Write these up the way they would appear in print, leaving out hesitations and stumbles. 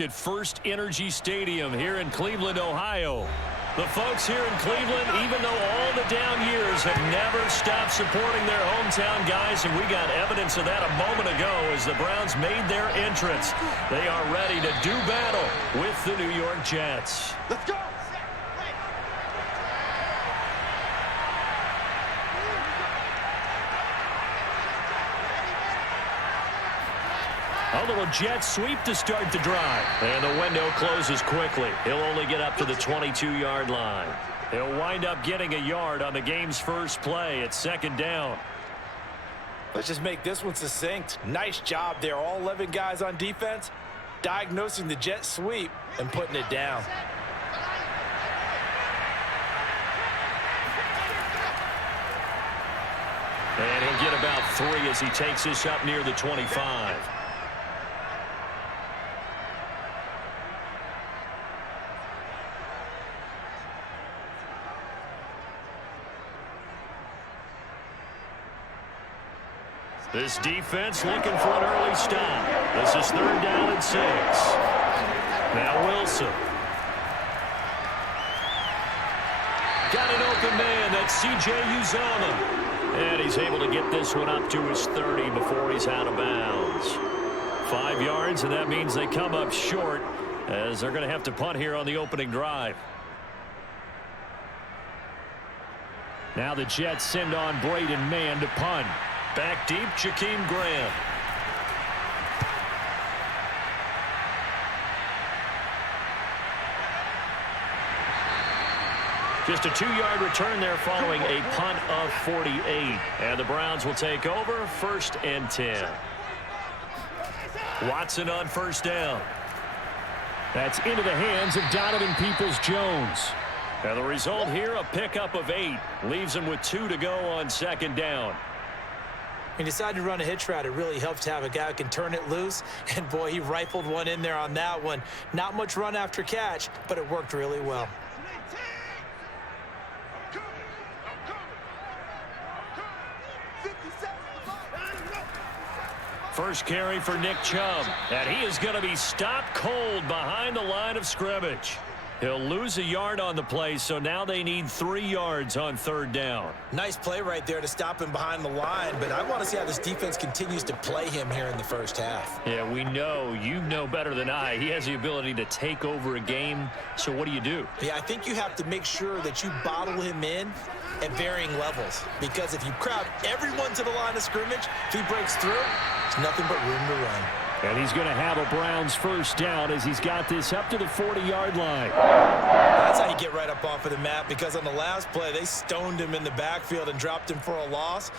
look at First Energy Stadium here in Cleveland, Ohio. The folks here in Cleveland, even though all the down years, have never stopped supporting their hometown guys, and we got evidence of that a moment ago as the Browns made their entrance. They are ready to do battle with the New York Jets. Let's go! A little jet sweep to start the drive. And the window closes quickly. He'll only get up to the 22-yard line. He'll wind up getting a yard on the game's first play. It's second down. Let's just make this one succinct. Nice job there. All 11 guys on defense diagnosing the jet sweep and putting it down. And he'll get about 3 as he takes this up near the 25. This defense looking for an early stop. This is third down and 6. Now Wilson. Got an open man. That's C.J. Uzomah. And he's able to get this one up to his 30 before he's out of bounds. 5 yards, and that means they come up short as they're going to have to punt here on the opening drive. Now the Jets send on Braden Mann to punt. Back deep, Jakeem Graham. Just a 2-yard return there following a punt of 48. And the Browns will take over, 1st and 10. Watson on first down. That's into the hands of Donovan Peoples-Jones. And the result here, a pickup of 8. Leaves him with 2 to go on second down. He decided to run a hitch route. It really helps to have a guy who can turn it loose. And, boy, he rifled one in there on that one. Not much run after catch, but it worked really well. First carry for Nick Chubb. And he is going to be stopped cold behind the line of scrimmage. He'll lose a yard on the play, so now they need 3 yards on third down. Nice play right there to stop him behind the line, but I want to see how this defense continues to play him here in the first half. Yeah, we know. You know better than I. He has the ability to take over a game, so what do you do? Yeah, I think you have to make sure that you bottle him in at varying levels, because if you crowd everyone to the line of scrimmage, if he breaks through, it's nothing but room to run. And he's going to have a Browns first down as he's got this up to the 40-yard line. That's how you get right up off of the map, because on the last play, they stoned him in the backfield and dropped him for a loss.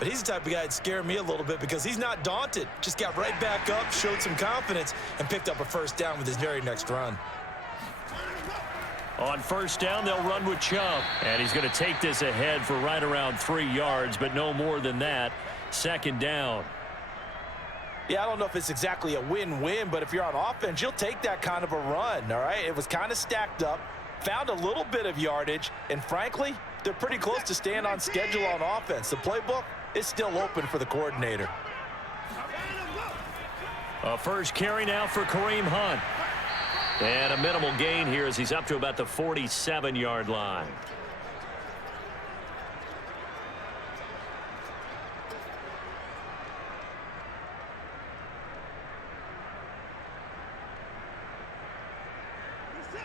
But he's the type of guy that scared me a little bit because he's not daunted. Just got right back up, showed some confidence, and picked up a first down with his very next run. On first down, they'll run with Chubb. And he's going to take this ahead for right around 3 yards, but no more than that. Second down. Yeah, I don't know if it's exactly a win-win, but if you're on offense, you'll take that kind of a run, all right? It was kind of stacked up, found a little bit of yardage, and frankly, they're pretty close to staying on schedule on offense. The playbook is still open for the coordinator. A first carry now for Kareem Hunt. And a minimal gain here as he's up to about the 47-yard line.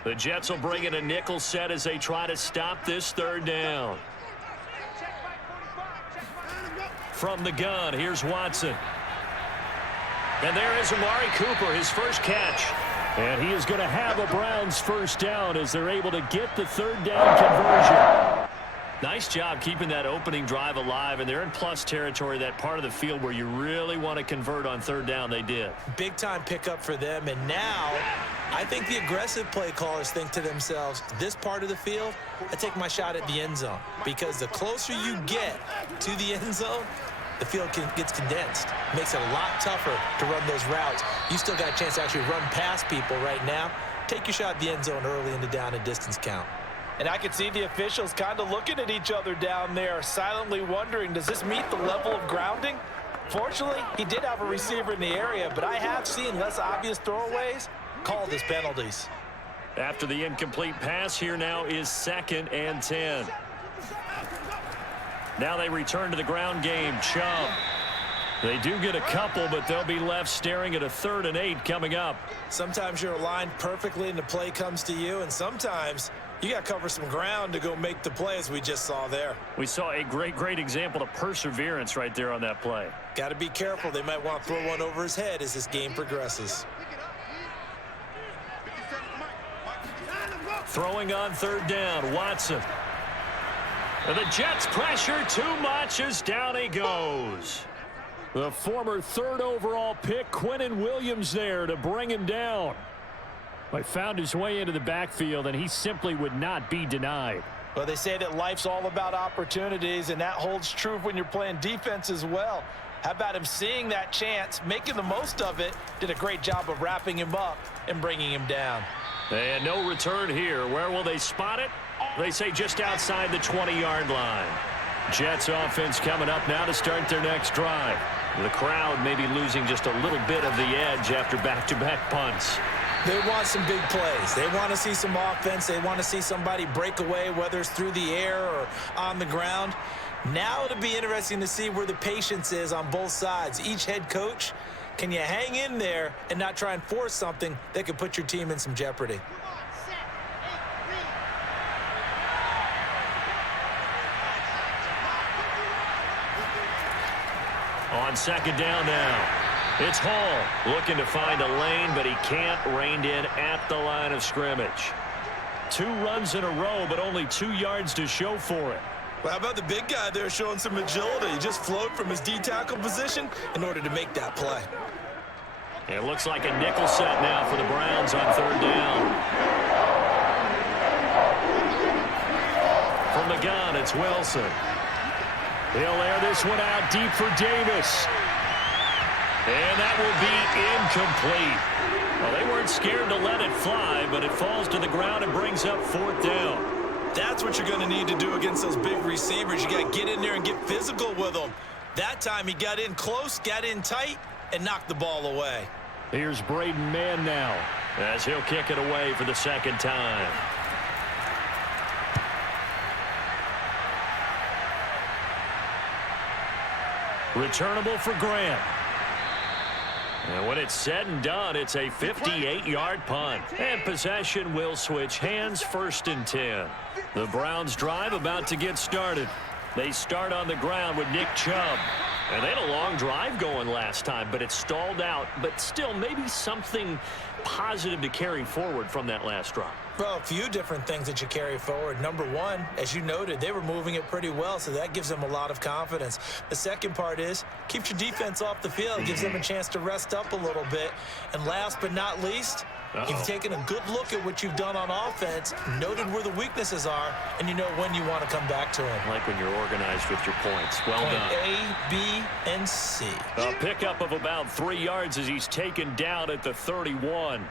The Jets will bring in a nickel set as they try to stop this third down. From the gun, here's Watson. And there is Amari Cooper, his first catch. And he is going to have a Browns first down as they're able to get the third down conversion. Nice job keeping that opening drive alive, and they're in plus territory, that part of the field where you really want to convert on third down. They did. Big time pickup for them, and now I think the aggressive play callers think to themselves, this part of the field, I take my shot at the end zone, because the closer you get to the end zone, the field gets condensed. Makes it a lot tougher to run those routes. You still got a chance to actually run past people right now. Take your shot at the end zone early in the down and distance count. And I can see the officials kind of looking at each other down there, silently wondering, does this meet the level of grounding? Fortunately, he did have a receiver in the area, but I have seen less obvious throwaways. called as penalties. After the incomplete pass, here now is 2nd and 10. Now they return to the ground game. Chubb. They do get a couple, but they'll be left staring at a 3rd and 8 coming up. Sometimes you're aligned perfectly and the play comes to you, and sometimes you got to cover some ground to go make the play, as we just saw there. We saw a great example of perseverance right there on that play. Got to be careful. They might want to throw one over his head as this game progresses. Throwing on 3rd down, Watson. The Jets pressure too much as down he goes. The former 3rd overall pick, Quinnen Williams, there to bring him down. He found his way into the backfield, and he simply would not be denied. Well, they say that life's all about opportunities, and that holds true when you're playing defense as well. How about him seeing that chance, making the most of it, did a great job of wrapping him up and bringing him down. And no return here. Where will they spot it? They say just outside the 20-yard line. Jets offense coming up now to start their next drive. The crowd may be losing just a little bit of the edge after back-to-back punts. They want some big plays. They want to see some offense. They want to see somebody break away, whether it's through the air or on the ground. Now it'll be interesting to see where the patience is on both sides. Each head coach, can you hang in there and not try and force something that could put your team in some jeopardy? On 2nd down now, it's Hall looking to find a lane, but he can't, reined in at the line of scrimmage. 2 runs in a row, but only 2 yards to show for it. Well, how about the big guy there showing some agility? He just flowed from his D-tackle position in order to make that play. It looks like a nickel set now for the Browns on 3rd down. From the gun, it's Wilson. He'll air this one out deep for Davis. And that will be incomplete. Well, they weren't scared to let it fly, but it falls to the ground and brings up 4th down. That's what you're going to need to do against those big receivers. You got to get in there and get physical with them. That time he got in close, got in tight, and knocked the ball away. Here's Braden Mann now as he'll kick it away for the 2nd time. Returnable for Grant. And when it's said and done, it's a 58-yard punt. And possession will switch hands, 1st and 10. The Browns drive about to get started. They start on the ground with Nick Chubb. And they had a long drive going last time, but it stalled out. But still, maybe something positive to carry forward from that last drive. Well, a few different things that you carry forward. Number one, as you noted, they were moving it pretty well, so that gives them a lot of confidence. The second part is, keeps your defense off the field, gives them a chance to rest up a little bit. And last but not least, you've taken a good look at what you've done on offense, noted where the weaknesses are, and you know when you want to come back to them. Like when you're organized with your points. Well done. A, B, and C. A pickup of about 3 yards as he's taken down at the 31.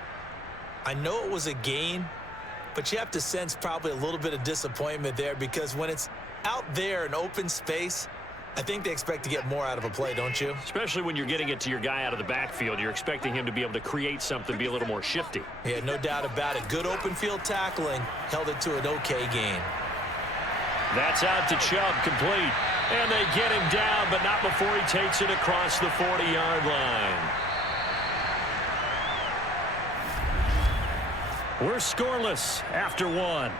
I know it was a gain, but you have to sense probably a little bit of disappointment there, because when it's out there in open space, I think they expect to get more out of a play, don't you? Especially when you're getting it to your guy out of the backfield. You're expecting him to be able to create something, be a little more shifty. Yeah, no doubt about it. Good open field tackling, held it to an okay gain. That's out to Chubb, complete. And they get him down, but not before he takes it across the 40-yard line. We're scoreless after 1.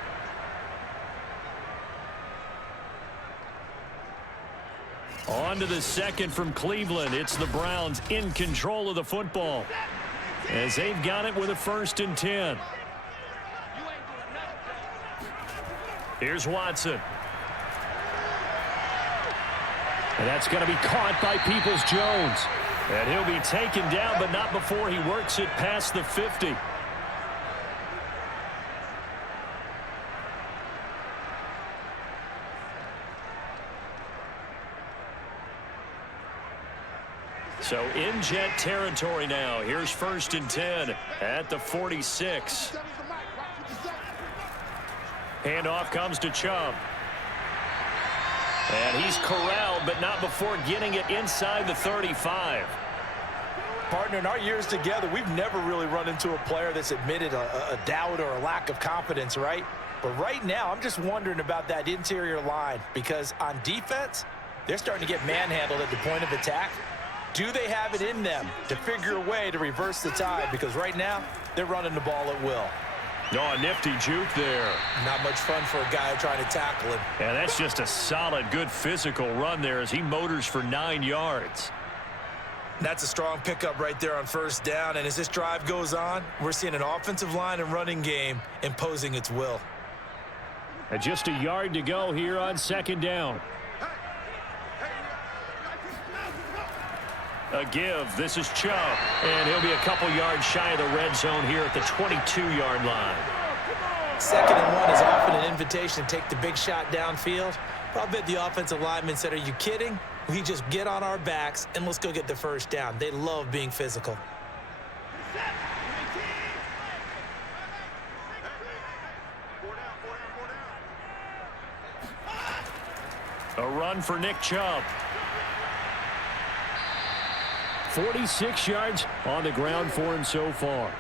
On to the 2nd from Cleveland. It's the Browns in control of the football as they've got it with a 1st and 10. Here's Watson. And that's going to be caught by Peoples-Jones. And he'll be taken down, but not before he works it past the 50. So in Jet territory now. Here's 1st and 10 at the 46. Handoff comes to Chubb. And he's corralled, but not before getting it inside the 35. Partner, in our years together, we've never really run into a player that's admitted a doubt or a lack of confidence, right? But right now, I'm just wondering about that interior line because on defense, they're starting to get manhandled at the point of attack. Do they have it in them to figure a way to reverse the tide? Because right now, they're running the ball at will. Oh, a nifty juke there. Not much fun for a guy trying to tackle him. And that's just a solid, good physical run there as he motors for 9 yards. That's a strong pickup right there on first down. And as this drive goes on, we're seeing an offensive line and running game imposing its will. And just a yard to go here on second down. A give. This is Chubb. And he'll be a couple yards shy of the red zone here at the 22-yard line. 2nd and 1 is often an invitation to take the big shot downfield. But I bet the offensive lineman said, are you kidding? We just get on our backs and let's go get the first down. They love being physical. A run for Nick Chubb. 46 yards on the ground for him so far.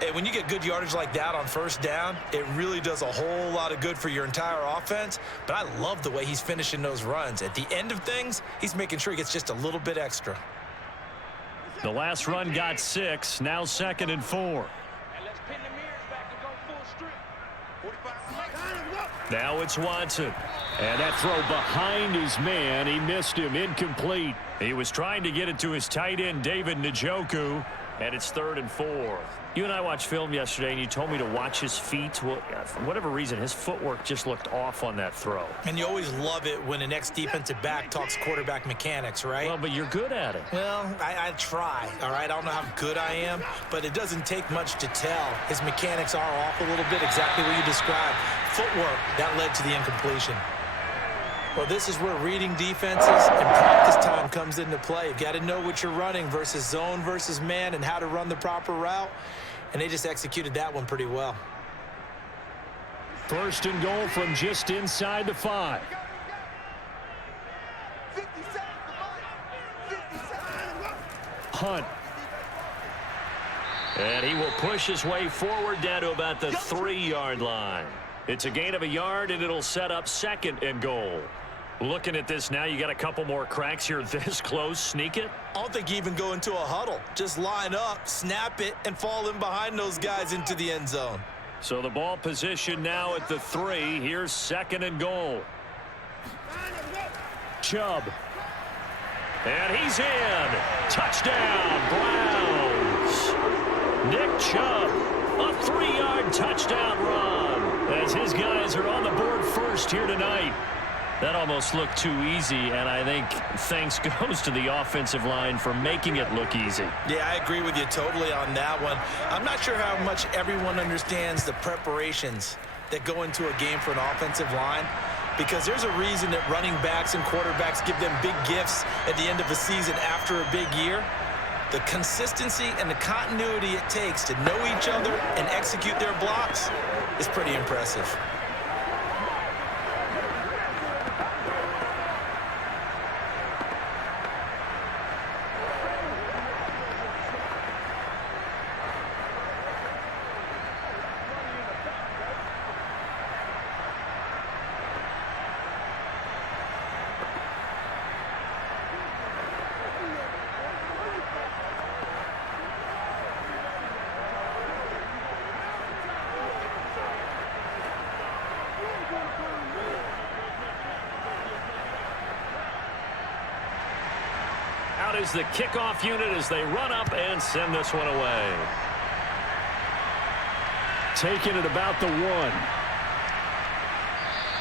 Hey, when you get good yardage like that on first down, it really does a whole lot of good for your entire offense. But I love the way he's finishing those runs. At the end of things, he's making sure he gets just a little bit extra. The last run got 6. Now 2nd and 4. Now it's Watson. And that throw behind his man. He missed him. Incomplete. He was trying to get it to his tight end, David Njoku. And it's 3rd and 4. You and I watched film yesterday, and you told me to watch his feet. Well, for whatever reason, his footwork just looked off on that throw. And you always love it when an ex-defensive back talks quarterback mechanics, right? Well, but you're good at it. Well, I try, all right? I don't know how good I am, but it doesn't take much to tell. His mechanics are off a little bit, exactly what you described. Footwork, that led to the incompletion. Well, this is where reading defenses and practice time comes into play. You've got to know what you're running versus zone versus man and how to run the proper route. And they just executed that one pretty well. 1st and goal from just inside the 5. Hunt. And he will push his way forward down to about the 3-yard line. It's a gain of a yard, and it'll set up 2nd and goal. Looking at this now, you got a couple more cracks here this close. Sneak it. I don't think you even go into a huddle. Just line up, snap it, and fall in behind those guys into the end zone. So the ball position now at the 3. Here's 2nd and goal. Chubb. And he's in. Touchdown, Browns. Nick Chubb, a 3-yard touchdown run as his guys are on the board first here tonight. That almost looked too easy, and I think thanks goes to the offensive line for making it look easy. Yeah, I agree with you totally on that one. I'm not sure how much everyone understands the preparations that go into a game for an offensive line, because there's a reason that running backs and quarterbacks give them big gifts at the end of a season after a big year. The consistency and the continuity it takes to know each other and execute their blocks is pretty impressive. Out is the kickoff unit as they run up and send this one away. Taking it about the 1.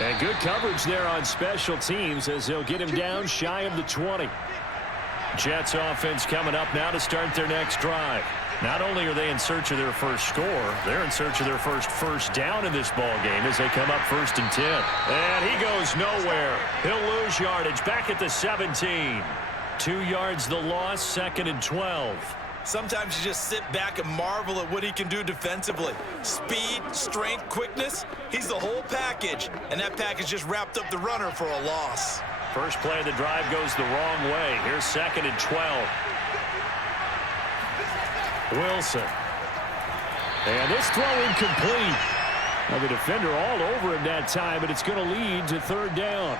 And good coverage there on special teams as they'll get him down shy of the 20. Jets offense coming up now to start their next drive. Not only are they in search of their first score, they're in search of their first down in this ball game as they come up 1st and 10. And he goes nowhere. He'll lose yardage back at the 17. 2 yards the loss, 2nd and 12. Sometimes you just sit back and marvel at what he can do defensively. Speed, strength, quickness, he's the whole package. And that package just wrapped up the runner for a loss. First play of the drive goes the wrong way. Here's 2nd and 12. Wilson. And this throw incomplete. Now the defender all over him that time, but it's going to lead to third down.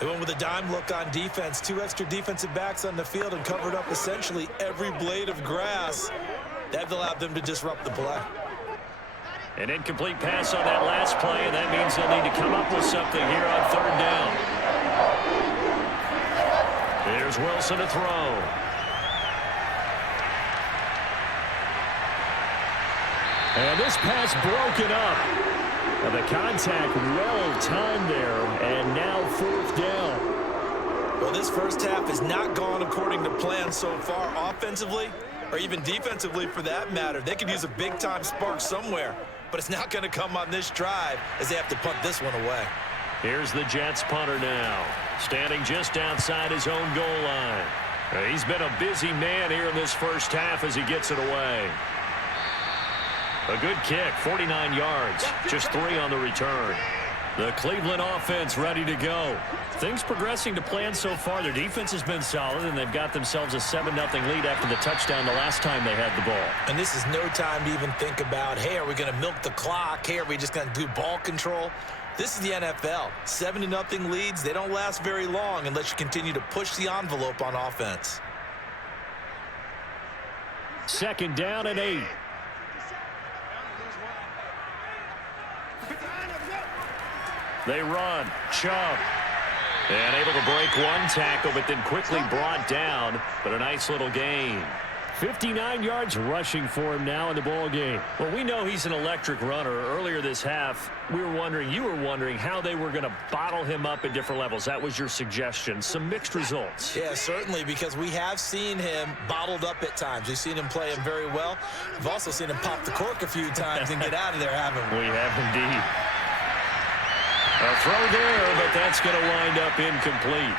They went with a dime look on defense. 2 extra defensive backs on the field and covered up essentially every blade of grass. That allowed them to disrupt the play. An incomplete pass on that last play, and that means they'll need to come up with something here on third down. Here's Wilson to throw. And this pass broken up. And the contact well timed there, and now fourth down. Well, this first half has not gone according to plan so far offensively, or even defensively for that matter. They could use a big-time spark somewhere, but it's not going to come on this drive as they have to punt this one away. Here's the Jets punter now, standing just outside his own goal line. He's been a busy man here in this first half as he gets it away. A good kick, 49 yards, just 3 on the return. The Cleveland offense ready to go. Things progressing to plan so far. Their defense has been solid, and they've got themselves a 7-0 lead after the touchdown the last time they had the ball. And this is no time to even think about, hey, are we going to milk the clock? Hey, are we just going to do ball control? This is the NFL. 7-0 leads, they don't last very long unless you continue to push the envelope on offense. 2nd down and 8. They run. Chubb. And able to break one tackle, but then quickly brought down. But a nice little gain. 59 yards rushing for him now in the ball game. Well, we know he's an electric runner. Earlier this half, you were wondering how they were going to bottle him up at different levels. That was your suggestion. Some mixed results. Yeah, certainly, because we have seen him bottled up at times. We've seen him play him very well. We've also seen him pop the cork a few times and get out of there, haven't we? We have indeed. A throw there, but that's going to wind up incomplete.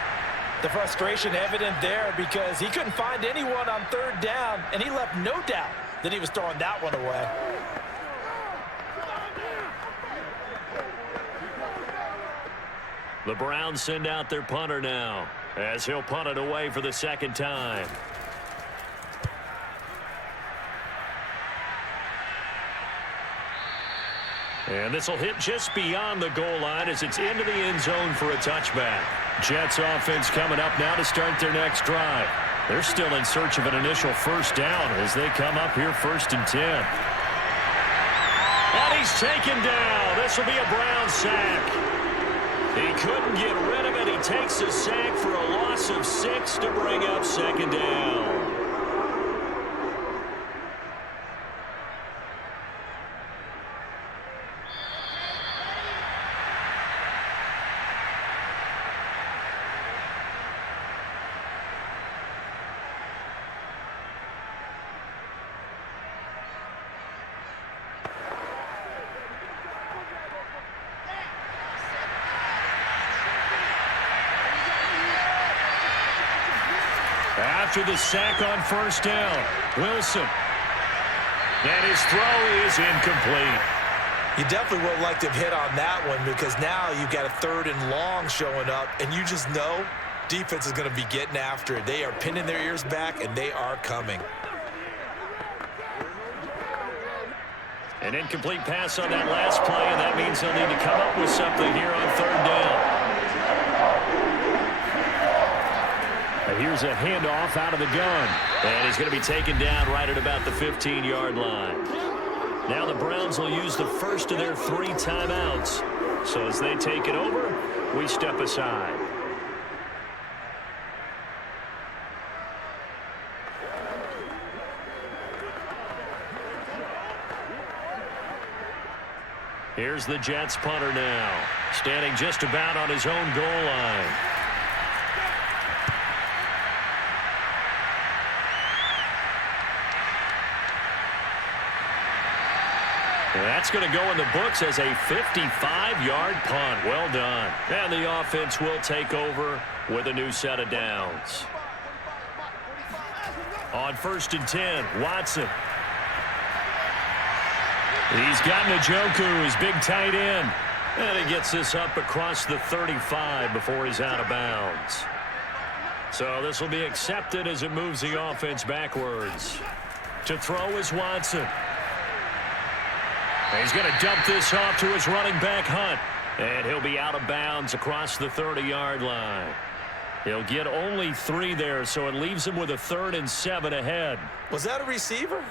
The frustration evident there because he couldn't find anyone on third down, and he left no doubt that he was throwing that one away. The Browns send out their punter now as he'll punt it away for the 2nd time. And this will hit just beyond the goal line as it's into the end zone for a touchback. Jets offense coming up now to start their next drive. They're still in search of an initial first down as they come up here 1st and 10. And he's taken down. This will be a Brown sack. He couldn't get rid of it. He takes a sack for a loss of 6 to bring up 2nd down. After the sack on 1st down, Wilson. And his throw is incomplete. You definitely would like to hit on that one because now you've got a 3rd and long showing up, and you just know defense is going to be getting after it. They are pinning their ears back, and they are coming. An incomplete pass on that last play, and that means they'll need to come up with something here on 3rd down. Here's a handoff out of the gun. And he's going to be taken down right at about the 15-yard line. Now the Browns will use the first of their 3 timeouts. So as they take it over, we step aside. Here's the Jets punter now, standing just about on his own goal line. That's going to go in the books as a 55-yard punt. Well done. And the offense will take over with a new set of downs. On 1st and 10, Watson. He's got Njoku, his big tight end. And he gets this up across the 35 before he's out of bounds. So this will be accepted as it moves the offense backwards. To throw is Watson. He's going to dump this off to his running back, Hunt. And he'll be out of bounds across the 30-yard line. He'll get only 3 there, so it leaves him with a 3rd and 7 ahead. Was that a receiver?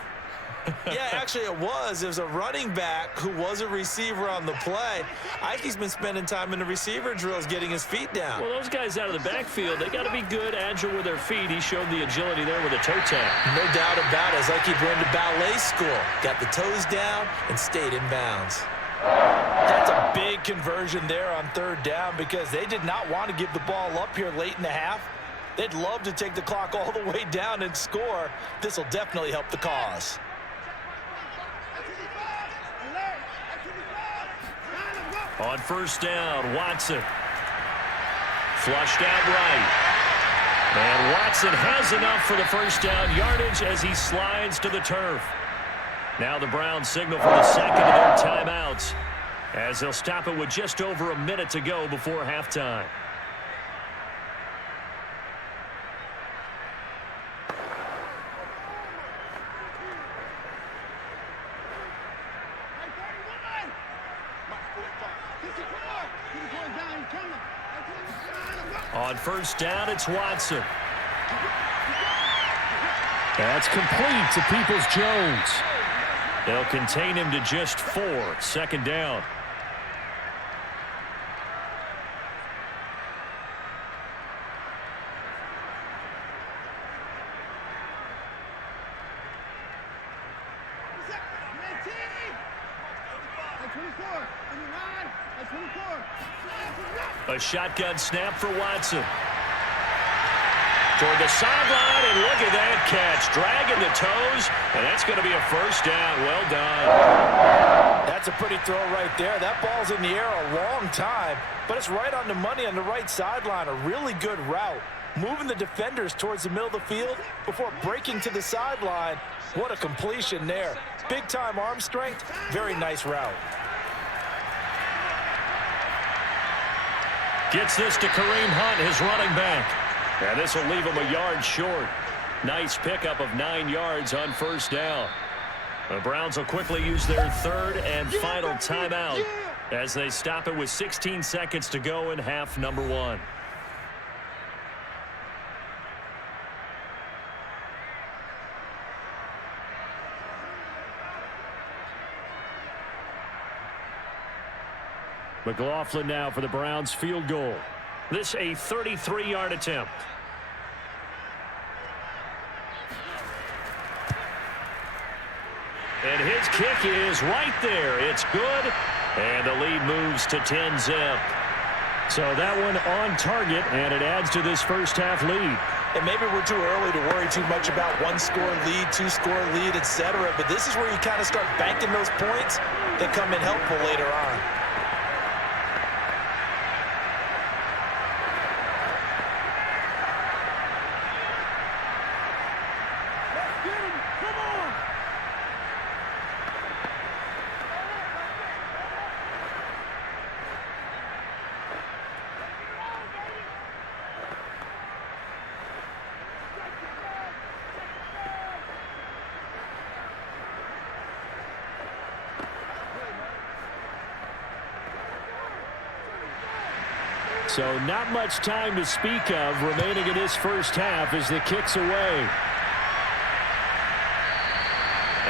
Yeah, actually it was. It was a running back who was a receiver on the play. Ikey's been spending time in the receiver drills getting his feet down. Well, those guys out of the backfield, they got to be good, agile with their feet. He showed the agility there with a toe tap. No doubt about it. It's like he went to ballet school. Got the toes down and stayed in bounds. That's a big conversion there on 3rd down because they did not want to give the ball up here late in the half. They'd love to take the clock all the way down and score. This will definitely help the cause. On 1st down, Watson. Flushed out right. And Watson has enough for the 1st down yardage as he slides to the turf. Now the Browns signal for the 2nd of their timeouts as they'll stop it with just over a minute to go before halftime. On 1st down, it's Watson. That's complete to Peoples-Jones. They'll contain him to just 4. 2nd down. A shotgun snap for Watson. Toward the sideline, and look at that catch. Dragging the toes, and that's going to be a 1st down. Well done. That's a pretty throw right there. That ball's in the air a long time, but it's right on the money on the right sideline. A really good route. Moving the defenders towards the middle of the field before breaking to the sideline. What a completion there. Big-time arm strength. Very nice route. Gets this to Kareem Hunt, his running back. And this will leave him a yard short. Nice pickup of 9 yards on 1st down. The Browns will quickly use their 3rd and final timeout as they stop it with 16 seconds to go in half number 1. McLaughlin now for the Browns field goal. This a 33-yard attempt. And his kick is right there. It's good. And the lead moves to 10-zip. So that one on target, and it adds to this 1st half lead. And maybe we're too early to worry too much about 1-score lead, 2-score lead, etc. But this is where you kind of start banking those points that come in helpful later on. So not much time to speak of remaining in this 1st half as the kick's away.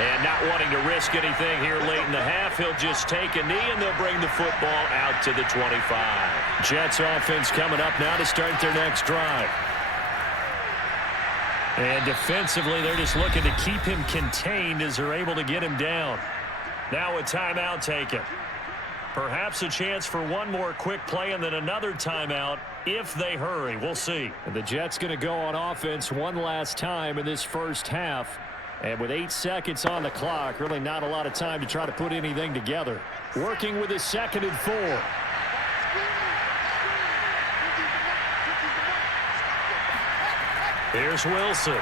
And not wanting to risk anything here late in the half, he'll just take a knee and they'll bring the football out to the 25. Jets offense coming up now to start their next drive. And defensively, they're just looking to keep him contained as they're able to get him down. Now a timeout taken. Perhaps a chance for one more quick play and then another timeout if they hurry. We'll see. And the Jets going to go on offense one last time in this 1st half. And with 8 seconds on the clock, really not a lot of time to try to put anything together. Working with his 2nd and 4. Here's Wilson.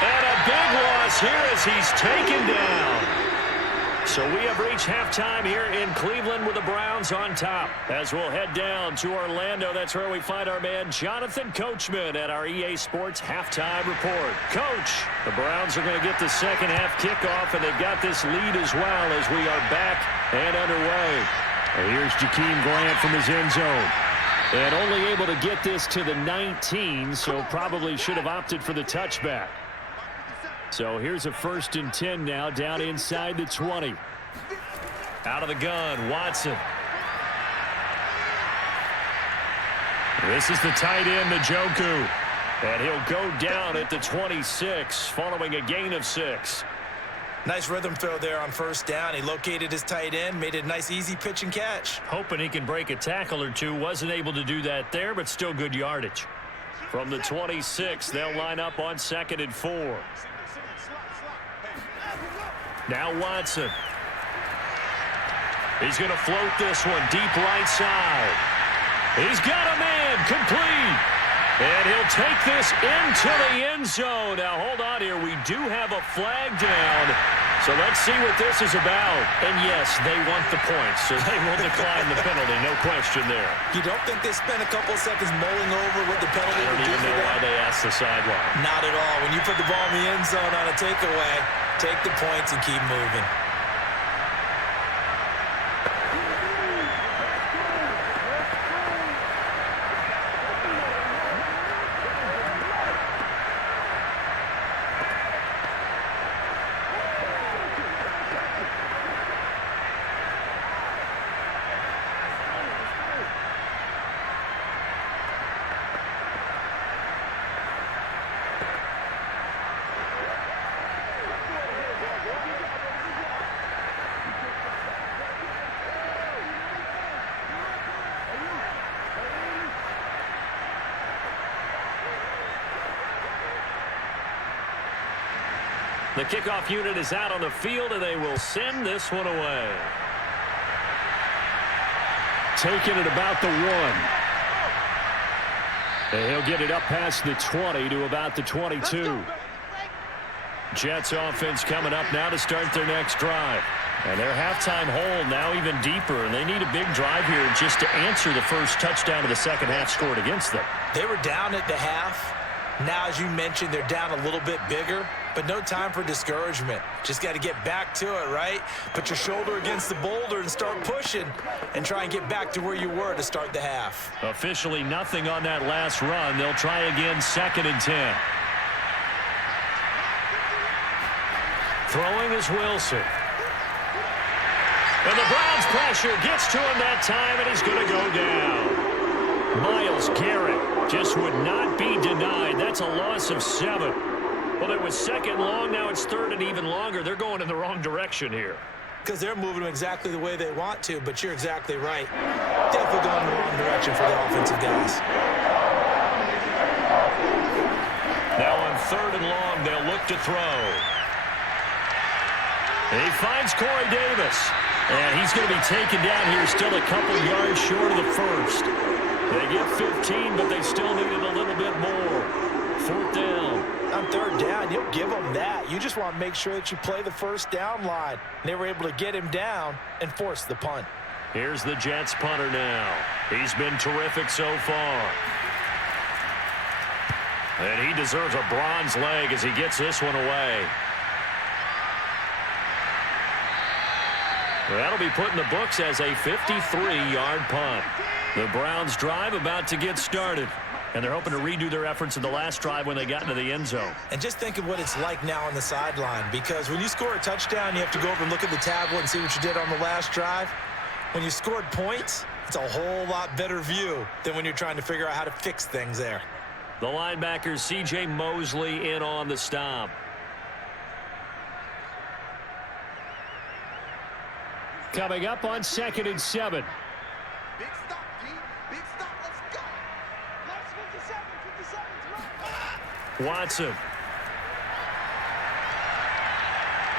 And a big loss here as he's taken down. So we have reached halftime here in Cleveland with the Browns on top. As we'll head down to Orlando, that's where we find our man Jonathan Coachman at our EA Sports Halftime Report. Coach, the Browns are going to get the second half kickoff, and they've got this lead as well as we are back and underway. And here's Jakeem Grant from his end zone. And only able to get this to the 19, so probably should have opted for the touchback. So here's a 1st and 10 now, down inside the 20. Out of the gun, Watson. This is the tight end, Njoku. And he'll go down at the 26, following a gain of 6. Nice rhythm throw there on 1st down. He located his tight end, made it a nice, easy pitch and catch. Hoping he can break a tackle or two. Wasn't able to do that there, but still good yardage. From the 26, they'll line up on 2nd and 4. Now Watson. He's going to float this one deep right side. He's got a man complete. And he'll take this into the end zone. Now hold on here. We do have a flag down. So let's see what this is about. And yes, they want the points, so they will decline the penalty. No question there. You don't think they spent a couple of seconds mulling over what the penalty would do for them? I don't even know why they asked the sideline. Not at all. When you put the ball in the end zone on a takeaway, take the points and keep moving. The kickoff unit is out on the field, and they will send this one away. Taking it about the 1. And he'll get it up past the 20 to about the 22. Jets offense coming up now to start their next drive. And their halftime hole now even deeper, and they need a big drive here just to answer the first touchdown of the second half scored against them. They were down at the half. Now, as you mentioned, they're down a little bit bigger, but no time for discouragement. Just got to get back to it, right? Put your shoulder against the boulder and start pushing and try and get back to where you were to start the half. Officially nothing on that last run. They'll try again 2nd and 10. Throwing is Wilson. And the Browns pressure gets to him that time, and he's going to go down. Myles Garrett just would not be denied. That's a loss of 7. Well, it was 2nd long. Now it's 3rd and even longer. They're going in the wrong direction here. Because they're moving them exactly the way they want to, but you're exactly right. Definitely going in the wrong direction for the offensive guys. Now on 3rd and long, they'll look to throw. He finds Corey Davis. And he's going to be taken down here, still a couple yards short of the first. They get 15, but they still needed a little bit more. 4th down. On 3rd down, you'll give them that. You just want to make sure that you play the 1st down line. They were able to get him down and force the punt. Here's the Jets punter now. He's been terrific so far. And he deserves a bronze leg as he gets this one away. That'll be put in the books as a 53-yard punt. The Browns drive about to get started. And they're hoping to redo their efforts in the last drive when they got into the end zone. And just think of what it's like now on the sideline. Because when you score a touchdown, you have to go over and look at the tablet and see what you did on the last drive. When you scored points, it's a whole lot better view than when you're trying to figure out how to fix things there. The linebacker, C.J. Mosley, in on the stop. Coming up on 2nd and 7. Big stop, G. Big stop. Let's go. Let's 57. Watson.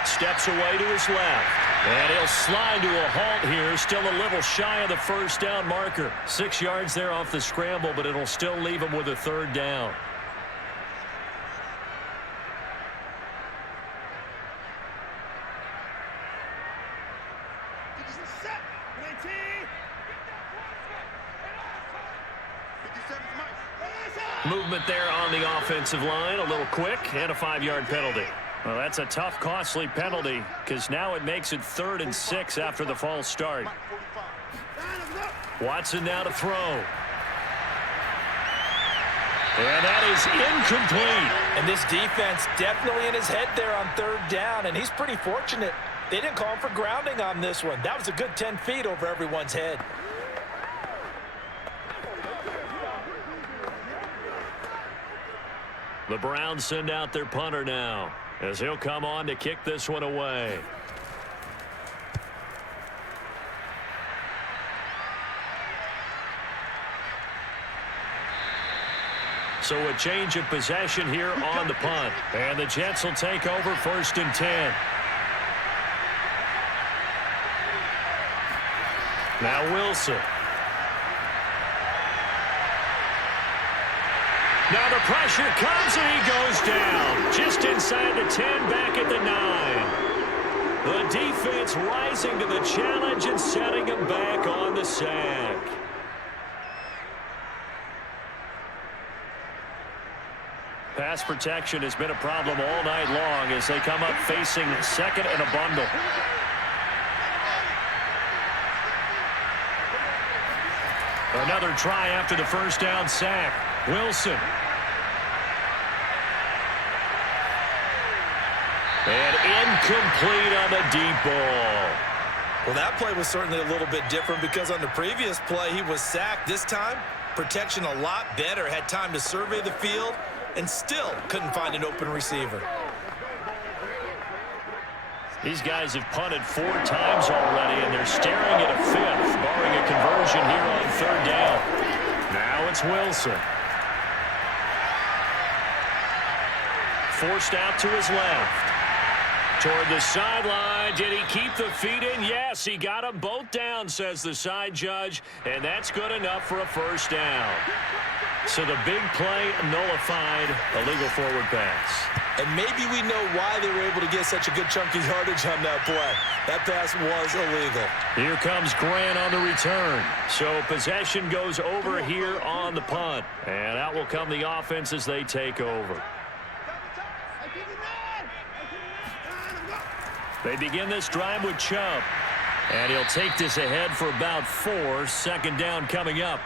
Steps away to his left. And he'll slide to a halt here. Still a little shy of the 1st down marker. 6 yards there off the scramble, but it'll still leave him with a 3rd down. Movement there on the offensive line, a little quick, and a 5-yard penalty. Well, that's a tough, costly penalty because now it makes it 3rd and 6 after the false start. Watson now to throw. And that is incomplete. And this defense definitely in his head there on 3rd down, and he's pretty fortunate. They didn't call him for grounding on this one. That was a good 10 feet over everyone's head. The Browns send out their punter now as he'll come on to kick this one away. So a change of possession here on the punt. And the Jets will take over 1st and 10. Now Wilson. Now the pressure comes and he goes down. Just inside the 10, back at the 9. The defense rising to the challenge and setting him back on the sack. Pass protection has been a problem all night long as they come up facing 2nd and a bundle. Another try after the 1st down sack. Wilson. And incomplete on the deep ball. Well, that play was certainly a little bit different because on the previous play, he was sacked. This time, protection a lot better. Had time to survey the field and still couldn't find an open receiver. These guys have punted 4 times already, and they're staring at a 5th, barring a conversion here on 3rd down. Now it's Wilson. Forced out to his left. Toward the sideline. Did he keep the feet in? Yes, he got them both down, says the side judge, and that's good enough for a 1st down. So the big play nullified, a legal forward pass. And maybe we know why they were able to get such a good chunk of yardage on that play. That pass was illegal. Here comes Grant on the return. So possession goes over here on the punt. And out will come the offense as they take over. They begin this drive with Chubb. And he'll take this ahead for about 4. 2nd down coming up.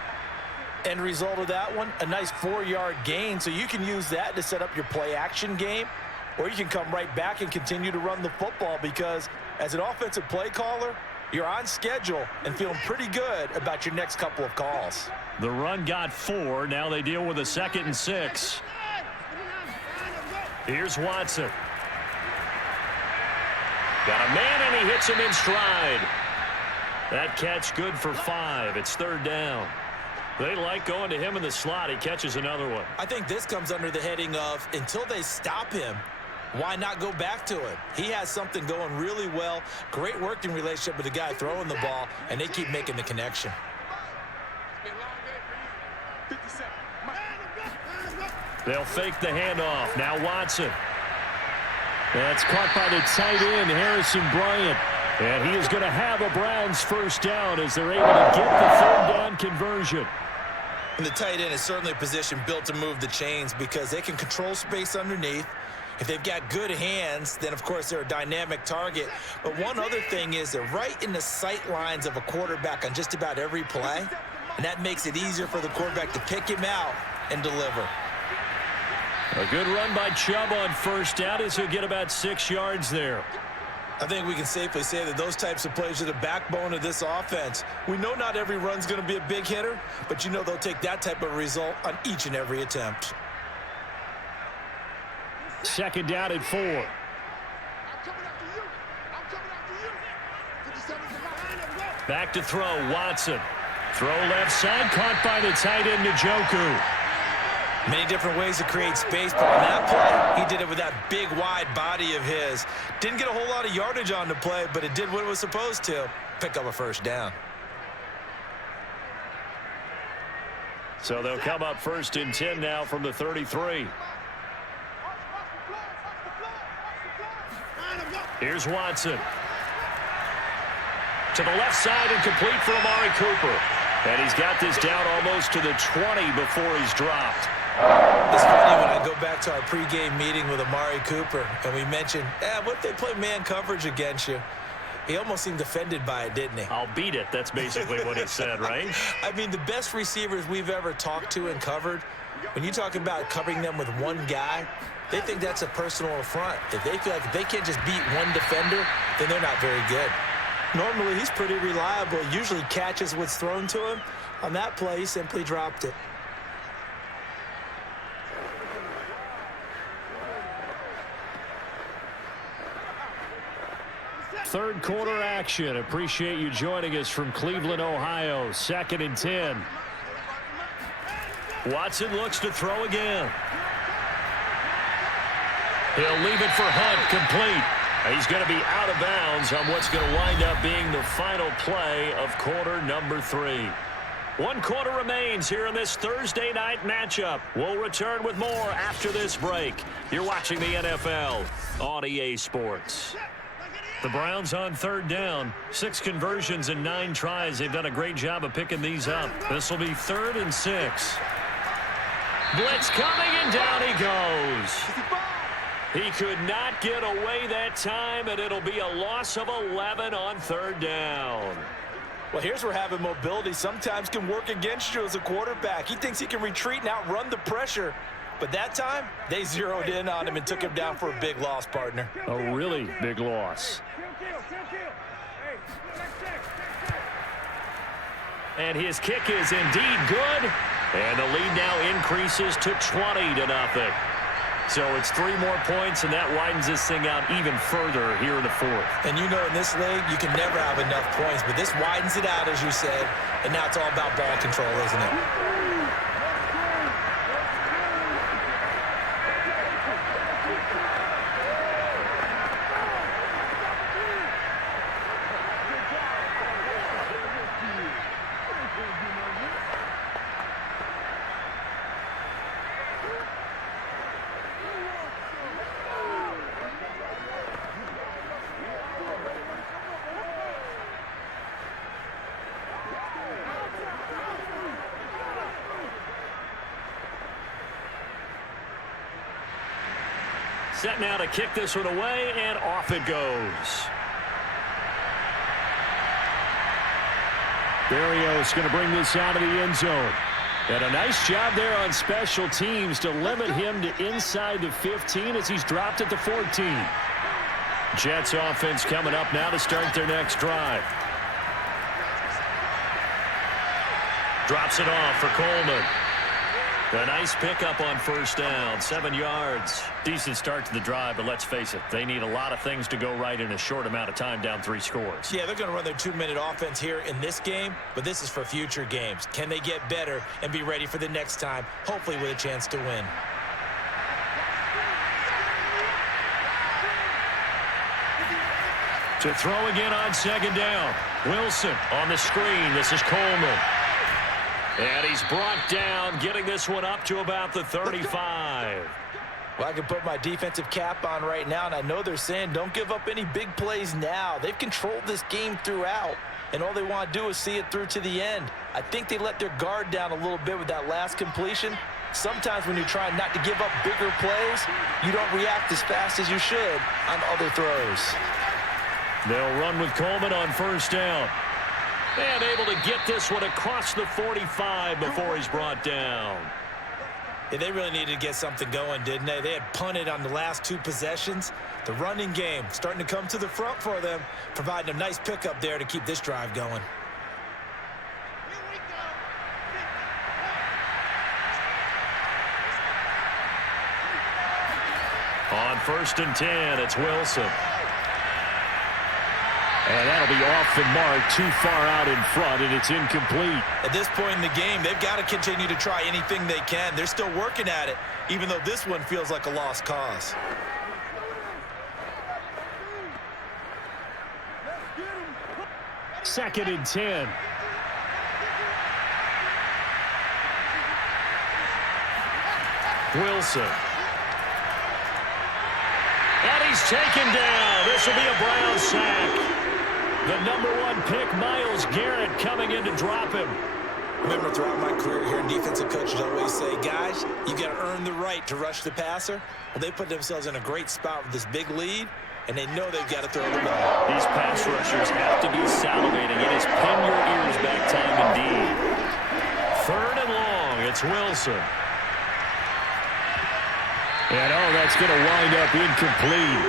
End result of that one, a nice 4-yard gain. So you can use that to set up your play-action game, or you can come right back and continue to run the football because as an offensive play caller, you're on schedule and feeling pretty good about your next couple of calls. The run got 4. Now they deal with a 2nd and 6. Here's Watson. Got a man, and he hits him in stride. That catch good for 5. It's 3rd down. They like going to him in the slot. He catches another one. I think this comes under the heading of until they stop him, why not go back to him? He has something going really well. Great working relationship with the guy throwing the ball, and they keep making the connection. They'll fake the handoff. Now Watson. That's caught by the tight end, Harrison Bryant. And he is going to have a Browns 1st down as they're able to get the 3rd down conversion. And the tight end is certainly a position built to move the chains because they can control space underneath. If they've got good hands, then, of course, they're a dynamic target. But one other thing is they're right in the sight lines of a quarterback on just about every play. And that makes it easier for the quarterback to pick him out and deliver. A good run by Chubb on 1st down as he'll get about 6 yards there. I think we can safely say that those types of plays are the backbone of this offense. We know not every run's going to be a big hitter, but you know they'll take that type of result on each and every attempt. 2nd down and 4. Back to throw, Watson. Throw left side, caught by the tight end, Njoku. Many different ways to create space, but on that play, he did it with that big, wide body of his. Didn't get a whole lot of yardage on the play, but it did what it was supposed to, pick up a 1st down. So they'll come up 1st and 10 now from the 33. Here's Watson. To the left side and complete for Amari Cooper. And he's got this down almost to the 20 before he's dropped. It's funny when I go back to our pregame meeting with Amari Cooper, and we mentioned, what if they play man coverage against you? He almost seemed offended by it, didn't he? I'll beat it. That's basically what he said, right? I mean, the best receivers we've ever talked to and covered, when you talk about covering them with one guy, they think that's a personal affront. If they feel like if they can't just beat one defender, then they're not very good. Normally, he's pretty reliable. He usually catches what's thrown to him. On that play, he simply dropped it. Third quarter action. Appreciate you joining us from Cleveland, Ohio. 2nd and 10. Watson looks to throw again. He'll leave it for Hunt, complete. He's going to be out of bounds on what's going to wind up being the final play of quarter number 3. 1 quarter remains here in this Thursday night matchup. We'll return with more after this break. You're watching the NFL on EA Sports. The Browns on 3rd down. 6 conversions and 9 tries. They've done a great job of picking these up. This will be 3rd and 6. Blitz coming, and down he goes. He could not get away that time, and it'll be a loss of 11 on 3rd down. Well, here's where having mobility sometimes can work against you as a quarterback. He thinks he can retreat and outrun the pressure. But that time, they zeroed in on him and took him down for a big loss, partner. A really big loss. And his kick is indeed good. And the lead now increases to 20-0. So it's 3 more points, and that widens this thing out even further here in the 4th. And you know in this league, you can never have enough points, but this widens it out, as you said, and now it's all about ball control, isn't it? Set now to kick this one away, and off it goes. Berrios going to bring this out of the end zone. And a nice job there on special teams to limit him to inside the 15 as he's dropped at the 14. Jets offense coming up now to start their next drive. Drops it off for Coleman. A nice pickup on 1st down, 7 yards. Decent start to the drive, but let's face it, they need a lot of things to go right in a short amount of time, down 3 scores. Yeah, they're going to run their 2-minute offense here in this game, but this is for future games. Can they get better and be ready for the next time, hopefully with a chance to win? To throw again on 2nd down. Wilson on the screen. This is Coleman. And he's brought down, getting this one up to about the 35. Well, I can put my defensive cap on right now, and I know they're saying don't give up any big plays now. They've controlled this game throughout, and all they want to do is see it through to the end. I think they let their guard down a little bit with that last completion. Sometimes when you're trying not to give up bigger plays, you don't react as fast as you should on other throws. They'll run with Coleman on 1st down. And able to get this one across the 45 before he's brought down. Yeah, they really needed to get something going, didn't they? They had punted on the last 2 possessions. The running game starting to come to the front for them, providing a nice pickup there to keep this drive going. On 1st and 10, it's Wilson. And that'll be off the mark, too far out in front, and it's incomplete. At this point in the game, they've got to continue to try anything they can. They're still working at it, even though this one feels like a lost cause. Second and 10. Wilson. And he's taken down. This will be a Brown sack. The #1 pick, Myles Garrett, coming in to drop him. Remember, throughout my career here, defensive coaches always say, guys, you got to earn the right to rush the passer. Well, they put themselves in a great spot with this big lead, and they know they've got to throw the ball. These pass rushers have to be salivating. It is pin your ears back time indeed. 3rd and long. It's Wilson. And, oh, that's going to wind up incomplete.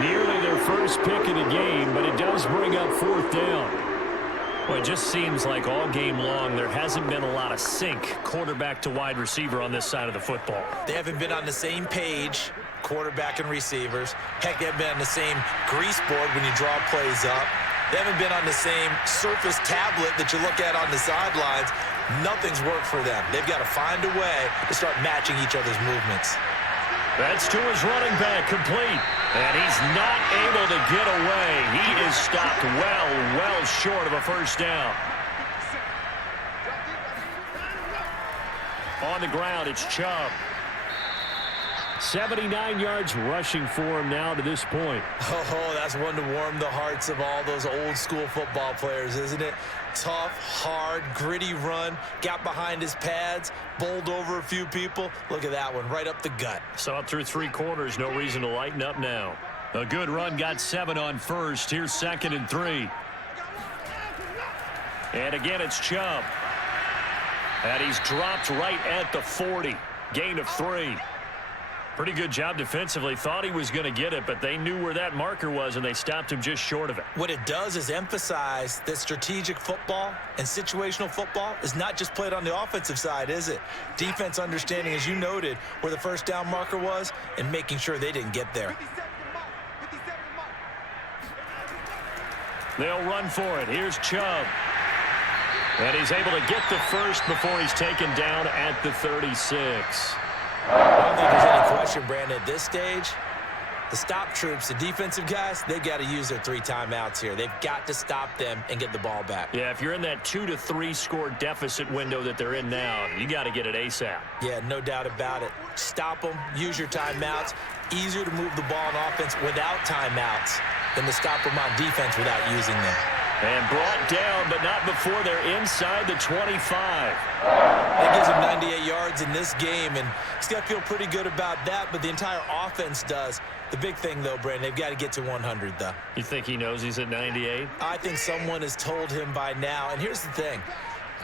Nearly their first pick of the game, but it does bring up 4th down. Well, it just seems like all game long there hasn't been a lot of sync quarterback to wide receiver on this side of the football. They haven't been on the same page, quarterback and receivers. Heck, they haven't been on the same grease board when you draw plays up. They haven't been on the same surface tablet that you look at on the sidelines. Nothing's worked for them. They've got to find a way to start matching each other's movements. That's to his running back, complete. And he's not able to get away. He is stopped well short of a first down. On the ground, it's Chubb. 79 yards rushing for him now to this point. Oh, that's one to warm the hearts of all those old school football players, isn't it? Tough, hard, gritty run, got behind his pads, bowled over a few people. Look at that one, right up the gut. Saw it through 3 quarters, no reason to lighten up now. A good run, got 7 on first. Here's 2nd and 3. And again, it's Chubb. And he's dropped right at the 40. Gain of 3. Pretty good job defensively. Thought he was going to get it, but they knew where that marker was, and they stopped him just short of it. What it does is emphasize that strategic football and situational football is not just played on the offensive side, is it? Defense understanding, as you noted, where the first down marker was and making sure they didn't get there. They'll run for it. Here's Chubb. And he's able to get the first before he's taken down at the 36. I don't think there's any question, Brandon, at this stage, the stop troops, the defensive guys, they've got to use their 3 timeouts here. They've got to stop them and get the ball back. Yeah, if you're in that 2 to 3 score deficit window that they're in now, you got to get it ASAP. Yeah, no doubt about it. Stop them, use your timeouts. Easier to move the ball on offense without timeouts than to stop them on defense without using them. And brought down, but not before they're inside the 25. That gives him 98 yards in this game, and he's got to feel pretty good about that, but the entire offense does. The big thing, though, Brandon, they've got to get to 100, though. You think he knows he's at 98? I think someone has told him by now, and here's the thing.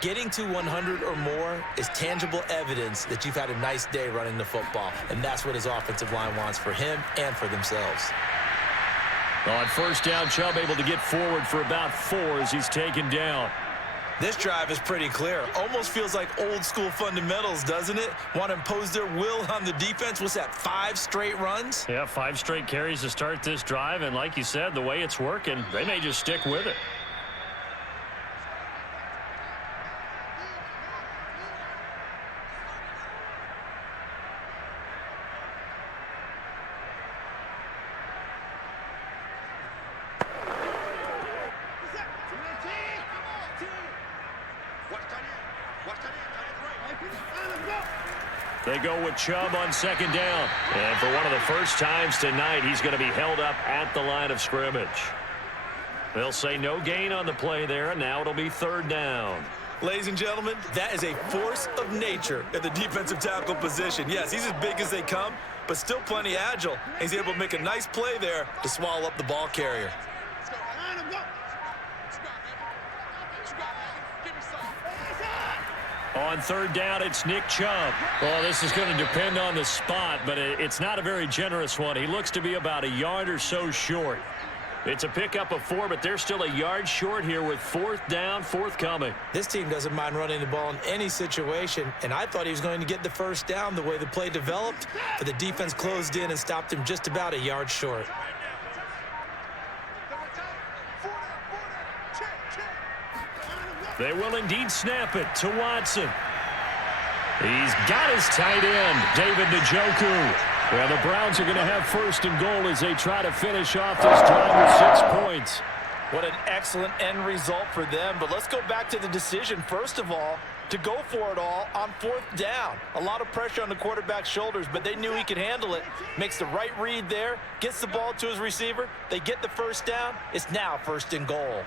Getting to 100 or more is tangible evidence that you've had a nice day running the football, and that's what his offensive line wants for him and for themselves. On first down, Chubb able to get forward for about 4 as he's taken down. This drive is pretty clear. Almost feels like old school fundamentals, doesn't it? Want to impose their will on the defense. What's that, 5 straight runs? Yeah, 5 straight carries to start this drive, and like you said, the way it's working, they may just stick with it. They go with Chubb on second down. And for one of the first times tonight, he's going to be held up at the line of scrimmage. They'll say no gain on the play there, and now it'll be 3rd down. Ladies and gentlemen, that is a force of nature at the defensive tackle position. Yes, he's as big as they come, but still plenty agile. He's able to make a nice play there to swallow up the ball carrier. On 3rd down, it's Nick Chubb. Well, this is going to depend on the spot, but it's not a very generous one. He looks to be about a yard or so short. It's a pickup of 4, but they're still a yard short here with 4th down, forthcoming. This team doesn't mind running the ball in any situation, and I thought he was going to get the first down the way the play developed, but the defense closed in and stopped him just about a yard short. They will indeed snap it to Watson. He's got his tight end, David Njoku. Well, the Browns are going to have 1st and goal as they try to finish off this drive with 6 points. What an excellent end result for them. But let's go back to the decision. First of all, to go for it all on 4th down. A lot of pressure on the quarterback's shoulders, but they knew he could handle it. Makes the right read there, gets the ball to his receiver. They get the first down. It's now 1st and goal.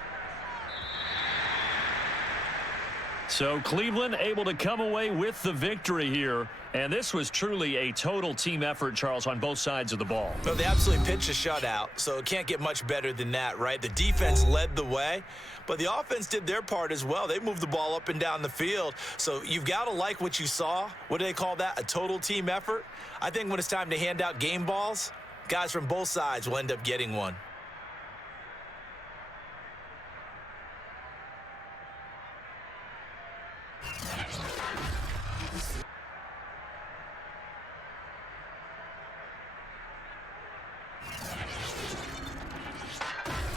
So Cleveland able to come away with the victory here. And this was truly a total team effort, Charles, on both sides of the ball. No, they absolutely pitched a shutout, so it can't get much better than that, right? The defense led the way, but the offense did their part as well. They moved the ball up and down the field, so you've got to like what you saw. What do they call that? A total team effort? I think when it's time to hand out game balls, guys from both sides will end up getting one.